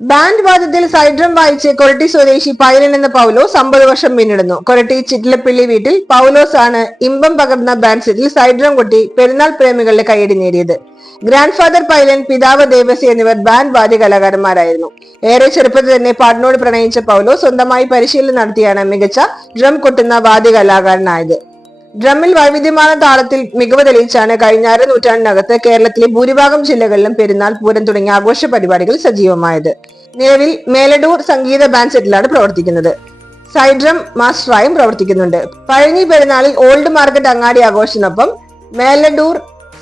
Band വാദ്യത്തിൽ side drum വായിച്ച് കൊരട്ടി സ്വദേശി pylon എന്ന പൗലോസ് 50 വർഷം പിന്നിടുന്നു. കൊരട്ടി ചിറ്റിലപ്പള്ളി വീട്ടിൽ പൗലോസ് ആണ് ഇമ്പം പകർന്ന ബാൻഡ് സെറ്റിൽ സൈഡ് ഡ്രം കൊട്ടി പെരുന്നാൾ പ്രേമികളുടെ കൈയടി നേടിയത്. ഗ്രാൻഡ് ഫാദർ പൈലൻ, പിതാവ് ദേവസി എന്നിവർ ബാൻഡ് വാദ്യ കലാകാരന്മാരായിരുന്നു. ഏറെ ചെറുപ്പത്തിൽ തന്നെ പാട്ടിനോട് പ്രണയിച്ച പൗലോസ് സ്വന്തമായി പരിശീലനം നടത്തിയാണ് മികച്ച ഡ്രം കൊട്ടുന്ന വാദ്യ കലാകാരനായത്. ഡ്രമ്മിൽ വൈവിധ്യമാർന്ന താളത്തിൽ മികവ് തെളിയിച്ചാണ് കഴിഞ്ഞ നൂറ്റാണ്ടിനകത്ത് കേരളത്തിലെ ഭൂരിഭാഗം ജില്ലകളിലും പെരുന്നാൾ, പൂരം തുടങ്ങിയ ആഘോഷ പരിപാടികൾ സജീവമായത്. നിലവിൽ മേലഡൂർ സംഗീത ബാൻഡ് സെറ്റിലാണ് പ്രവർത്തിക്കുന്നത്. സൈഡ് ഡ്രം മാസ്റ്ററായും പ്രവർത്തിക്കുന്നുണ്ട്. പഴഞ്ഞി പെരുന്നാളിൽ ഓൾഡ് മാർക്കറ്റ് അങ്ങാടി ആഘോഷത്തിനൊപ്പം മേലഡൂർ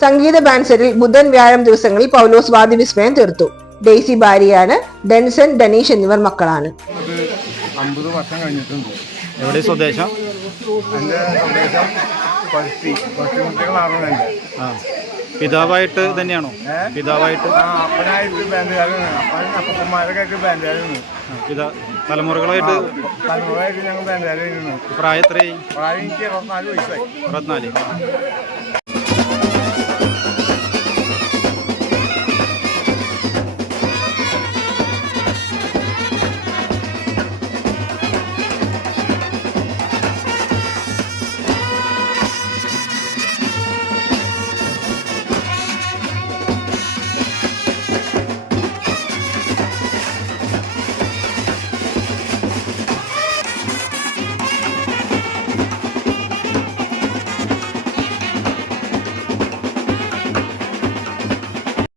സംഗീത ബാൻഡ് സെറ്റിൽ ബുധൻ, വ്യാഴം ദിവസങ്ങളിൽ പൗലോസ് വാദ്യവിസ്മയം തീർത്തു. ഡെയ്സി ഭാര്യയാണ്. ഡെൻസൺ, ഡനീഷ് എന്നിവർ മക്കളാണ്. 50 വർഷം കഴിഞ്ഞിട്ടുണ്ട്. എവിടെ സ്വദേശം? എൻ്റെ സ്വദേശം കൊച്ചുകുട്ടികളാണ്. പിതാവായിട്ട് തന്നെയാണോ? പിതാവായിട്ട് അപ്പനായിട്ട് ബാൻഡുകാരാണ്. അപ്പന്മാരൊക്കെ ബാൻഡുകാരാണ്. തലമുറകളായിട്ട് തലമുറയായിട്ട് ഞങ്ങൾ ബാൻഡുകാരായിരുന്നു. പ്രായം എത്രയായി? പ്രായം എനിക്ക് 24 വയസ്സായി. 24.